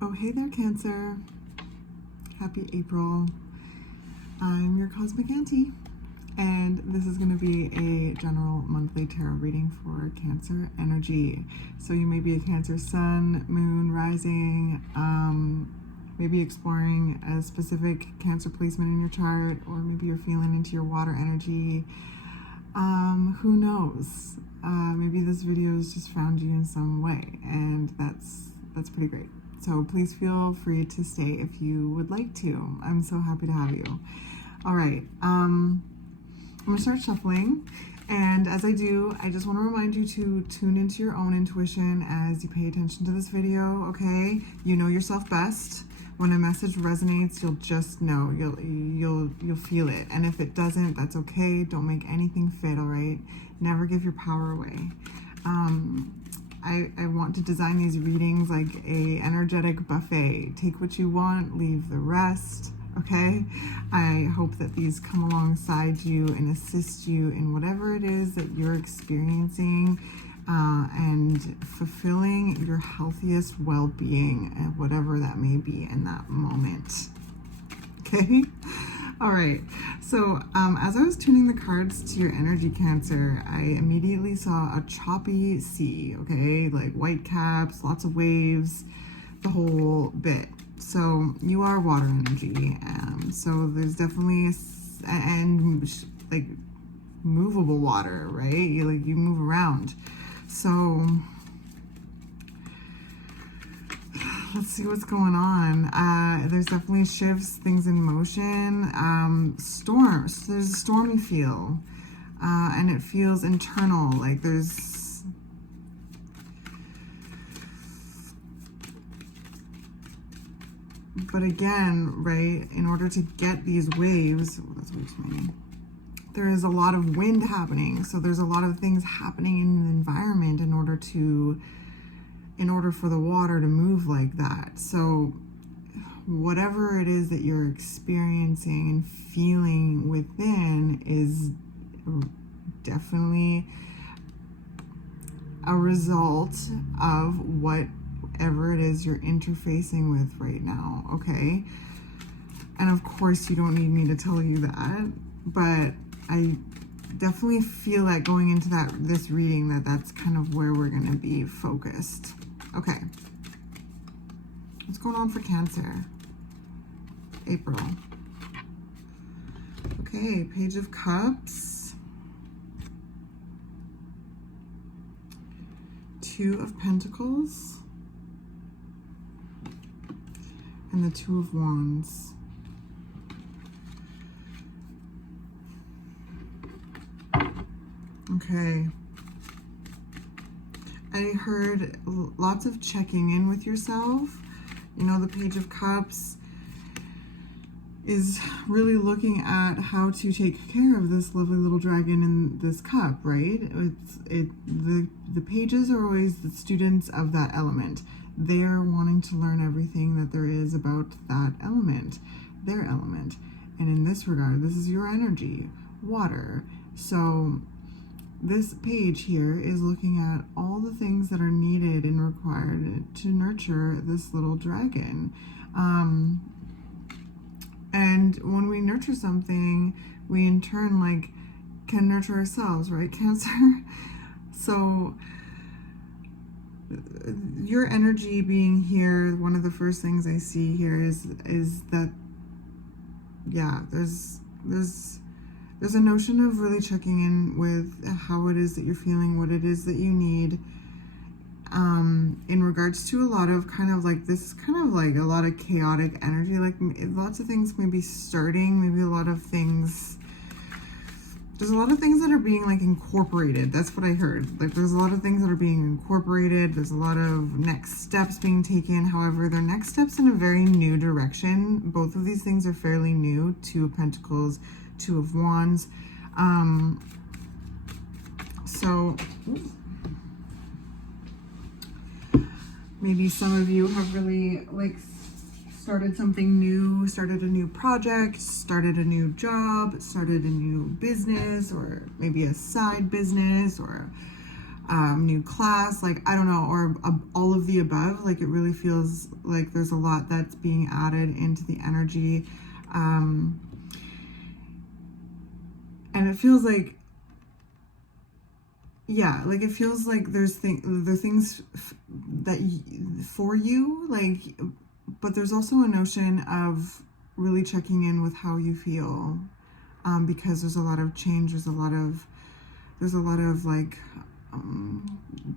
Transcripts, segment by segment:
Oh, hey there, Cancer. Happy April. I'm your Cosmic Auntie, and this is going to be a general monthly tarot reading for Cancer energy. So you may be a Cancer sun, moon, rising, maybe exploring a specific Cancer placement in your chart, or maybe you're feeling into your water energy. Who knows? Maybe this video has just found you in some way, and that's pretty great. So please feel free to stay if you would like to. I'm so happy to have you. All right, I'm gonna start shuffling. And as I do, I just want to remind you to tune into your own intuition as you pay attention to this video, okay? You know yourself best. When a message resonates, you'll just know, you'll feel it. And if it doesn't, that's okay. Don't make anything fit, all right? Never give your power away. I want to design these readings like a energetic buffet. Take what you want, leave the rest, okay? I hope that these come alongside you and assist you in whatever it is that you're experiencing and fulfilling your healthiest well-being, whatever that may be in that moment, okay? All right, so as I was tuning the cards to your energy, Cancer, I immediately saw a choppy sea, okay? Like white caps, lots of waves, the whole bit. So you are water energy, so there's definitely like movable water, right? You move around. So let's see what's going on. There's definitely shifts, things in motion, storms. There's a stormy feel, and it feels internal, like there's but again, right, in order to get these waves, that's way too many. There is a lot of wind happening, so there's a lot of things happening in the environment in order for the water to move like that. So whatever it is that you're experiencing and feeling within is definitely a result of whatever it is you're interfacing with right now, okay? And of course you don't need me to tell you that, but I definitely feel that going into this reading that's kind of where we're going to be focused. Okay, what's going on for Cancer? April. Okay, Page of Cups, Two of Pentacles, and the Two of Wands. Okay. I heard lots of checking in with yourself. You know, the Page of Cups is really looking at how to take care of this lovely little dragon in this cup, right? The pages are always the students of that element. They're wanting to learn everything that there is about that element, their element. And in this regard, this is your energy, water. So this page here is looking at all the things that are needed and required to nurture this little dragon. And when we nurture something, we in turn can nurture ourselves, right, Cancer? So your energy being here, one of the first things I see here is that, yeah, there's a notion of really checking in with how it is that you're feeling, what it is that you need, in regards to a lot of a lot of chaotic energy, like lots of things may be starting, maybe a lot of things, there's a lot of things that are being incorporated. That's what I heard. Like there's a lot of things that are being incorporated. There's a lot of next steps being taken. However, they're next steps in a very new direction. Both of these things are fairly new. Two of Pentacles, Two of Wands. So maybe some of you have really started something new, started a new project, started a new job, started a new business, or maybe a side business, or new class, like, I don't know, or all of the above. Like, it really feels like there's a lot that's being added into the energy. And it feels like, yeah, like it feels like there's things that for you, like, but there's also a notion of really checking in with how you feel, because there's a lot of change, there's a lot of like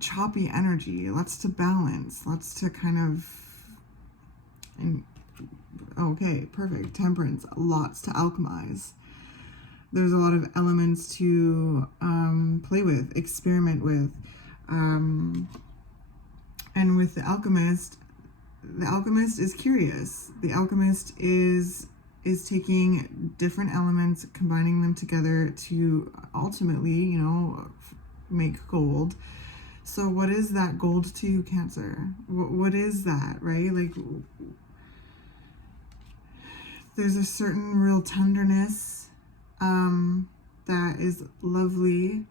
choppy energy, lots to balance, lots to kind of, and okay, perfect, temperance, lots to alchemize. There's a lot of elements to play with, experiment with. And with the alchemist is curious. The alchemist is taking different elements, combining them together to ultimately, make gold. So what is that gold to you, Cancer? What is that, right? Like, there's a certain real tenderness that is lovely,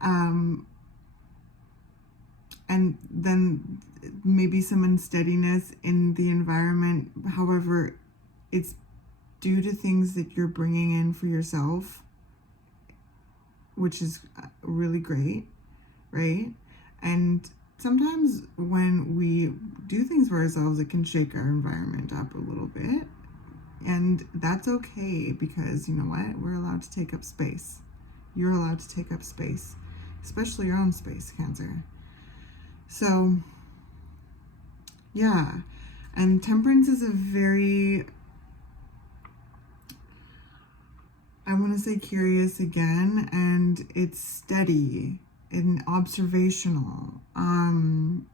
and then maybe some unsteadiness in the environment. However, it's due to things that you're bringing in for yourself, which is really great, right? And sometimes when we do things for ourselves, it can shake our environment up a little bit. And that's okay, because you know what? We're allowed to take up space. You're allowed to take up space, especially your own space, Cancer. So, yeah. And temperance is a very, I want to say, curious again, and it's steady and observational. And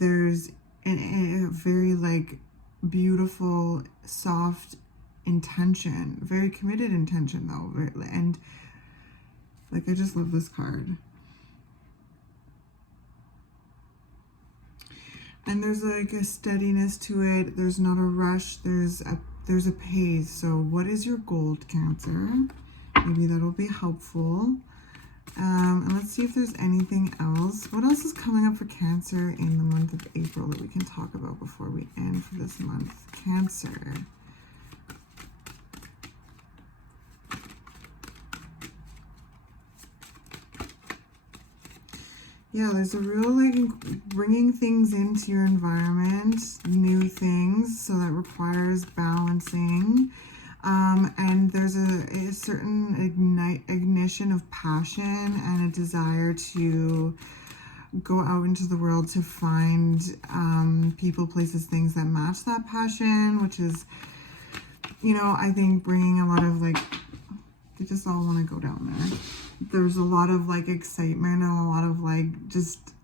there's a very like beautiful, soft intention, very committed intention though, and like, I just love this card. And there's like a steadiness to it. There's not a rush. There's a pace. So what is your gold, Cancer? Maybe that'll be helpful. And let's see if there's anything else. What else is coming up for Cancer in the month of April that we can talk about before we end for this month? Cancer. Yeah, there's a real like bringing things into your environment, new things, so that requires balancing. And there's a certain ignition of passion and a desire to go out into the world to find people, places, things that match that passion, which is, I think bringing a lot of like, they just all want to go down there. There's a lot of like excitement and a lot of like just,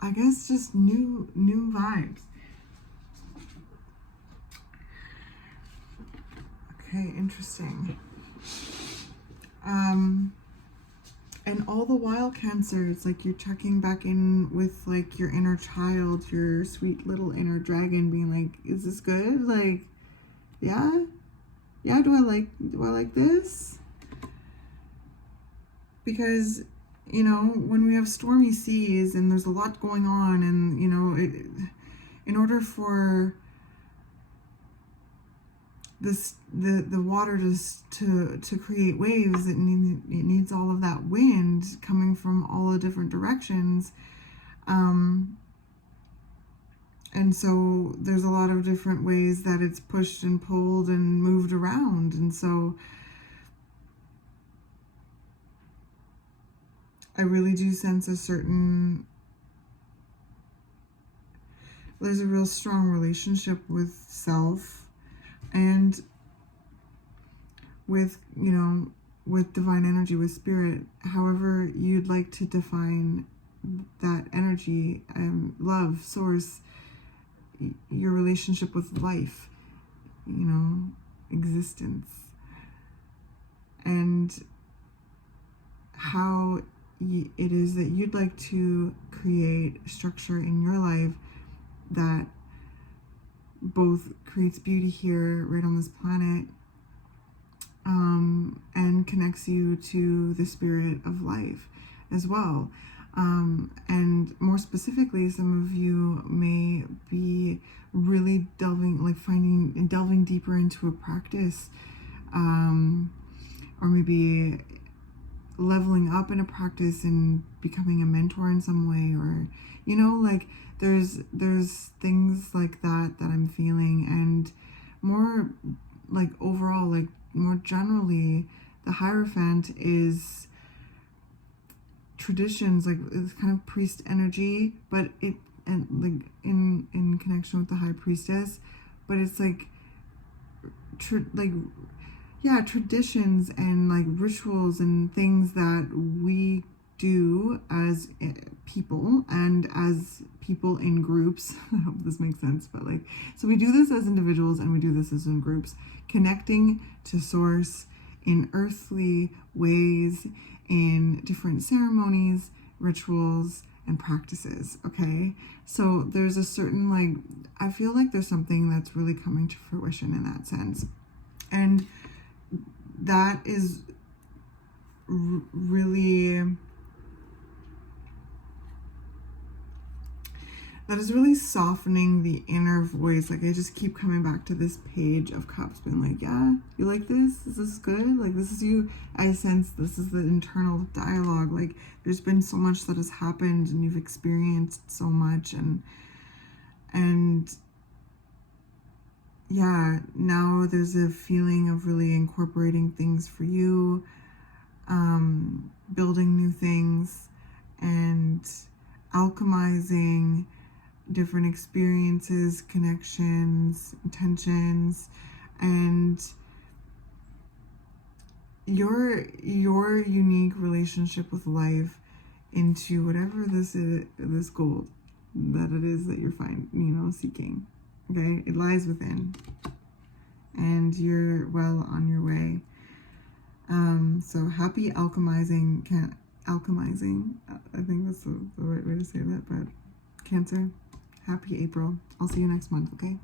I guess, just new vibes. Okay, interesting. And all the while, Cancer, it's like you're checking back in with like your inner child, your sweet little inner dragon, being like, is this good? Like, yeah, do I like this? Because, when we have stormy seas and there's a lot going on, and, in order for the water to create waves, it needs all of that wind coming from all the different directions. And so there's a lot of different ways that it's pushed and pulled and moved around. And so I really do sense there's a real strong relationship with self and with, with divine energy, with spirit, however you'd like to define that energy, love, source, your relationship with life, existence, and how it is that you'd like to create structure in your life that both creates beauty here right on this planet, and connects you to the spirit of life as well. And more specifically, some of you may be really delving deeper into a practice, or maybe leveling up in a practice and becoming a mentor in some way, or like there's things like that I'm feeling. And more like overall, like more generally, the Hierophant is traditions, like it's kind of priest energy, but it, and like in connection with the High Priestess, but it's like traditions and like rituals and things that we do as people and as people in groups. I hope this makes sense, but like, so we do this as individuals and we do this as in groups, connecting to source in earthly ways, in different ceremonies, rituals, and practices. Okay, so there's a certain, like, I feel like there's something that's really coming to fruition in that sense, and that is really softening the inner voice. Like, I just keep coming back to this Page of Cups, being like, yeah, you like this? Is this good? Like, this is you. I sense this is the internal dialogue. Like, there's been so much that has happened and you've experienced so much, and yeah, now there's a feeling of really incorporating things for you, building new things and alchemizing different experiences, connections, intentions, and your unique relationship with life into whatever this is, this gold that it is that you're seeking. Okay, it lies within, and you're well on your way. So happy alchemizing. I think that's the right way to say that. But Cancer, happy April. I'll see you next month. Okay.